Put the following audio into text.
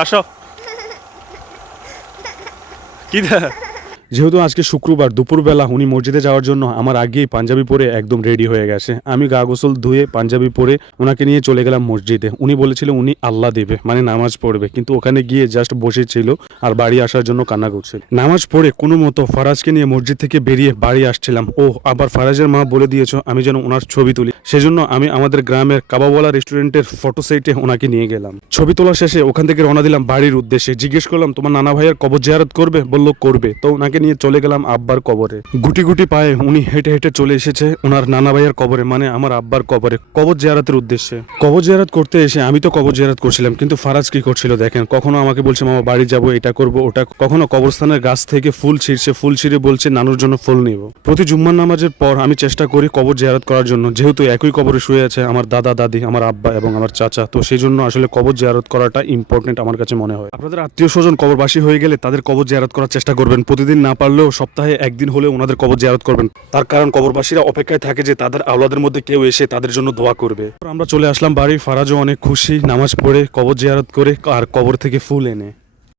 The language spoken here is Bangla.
আসো কি যেহেতু আজকে শুক্রবার দুপুরবেলা উনি মসজিদে যাওয়ার জন্য আমার আগেই পাঞ্জাবি পরে একদম রেডি হয়ে গেছে। আমি গা গোসল ধুয়ে পাঞ্জাবি পরে ওনাকে নিয়ে চলে গেলাম মসজিদে। উনি বলেছিল উনি আল্লাহ দেবে, মানে নামাজ পড়বে, কিন্তু ওখানে গিয়ে জাস্ট বসেছিল আর বাড়ি আসার জন্য কান্না করছিল। নামাজ পড়ে কোনো মতো ফারাজকে নিয়ে মসজিদ থেকে বেরিয়ে বাড়ি আসছিলাম। ও আবার ফারাজের মা বলে দিয়েছ আমি যেন ওনার ছবি তুলি, সেজন্য আমি আমাদের গ্রামের কাবাওয়ালা রেস্টুরেন্টের ফটো সাইটে ওনাকে নিয়ে গেলাম। ছবি তোলা শেষে ওখান থেকে রওনা দিলাম বাড়ির উদ্দেশ্যে। জিজ্ঞেস করলাম তোমার নানা ভাইয়ের কবর জিয়ারত করবে? বলল করবে। তো ওনাকে নিয়ে চলে গেলাম আব্বার কবরে। গুটি গুটি পায়ে উনি হেঁটে হেঁটে চলে এসেছে ওনার নানা ভাইয়ের কবরে, মানে আমার আব্বার কবরে, কবর জিয়ারতের উদ্দেশ্যে। কবর জিয়ারত করতে এসে আমি তো কবর জিয়ারত করছিলাম, কিন্তু ফারাজ কি করছিল দেখেন। কখনো আমাকে বলছে মামা বাড়ি যাবো, এটা করবো ওটা, কখনো কবরস্থানের গাছ থেকে ফুল ছিঁড়ছে, ফুল ছিঁড়ে বলছে নানুর জন্য ফুল নিব। প্রতি জুম্মার নামাজের পর আমি চেষ্টা করি কবর জিয়ারত করার জন্য, যেহেতু একই কবরে শুয়ে আছে আমার দাদা দাদি, আমার আব্বা এবং আমার চাচা, তো সেই জন্য আসলে কবর জিয়ারত করাটা ইম্পর্টেন্ট আমার কাছে মনে হয়। আপনাদের আত্মীয় স্বজন কবরবাসী হয়ে গেলে তাদের কবর জিয়ারত করার চেষ্টা করবেন। প্রতিদিন না পারলেও সপ্তাহে একদিন হলেও ওনাদের কবর জিয়ারত করবেন। তার কারণ কবরবাসীরা অপেক্ষায় থাকে যে তাদের আওলাদের মধ্যে কেউ এসে তাদের জন্য দোয়া করবে। আমরা চলে আসলাম বাড়ি। ফারাজও অনেক খুশি নামাজ পড়ে কবর জিয়ারত করে আর কবর থেকে ফুল এনে।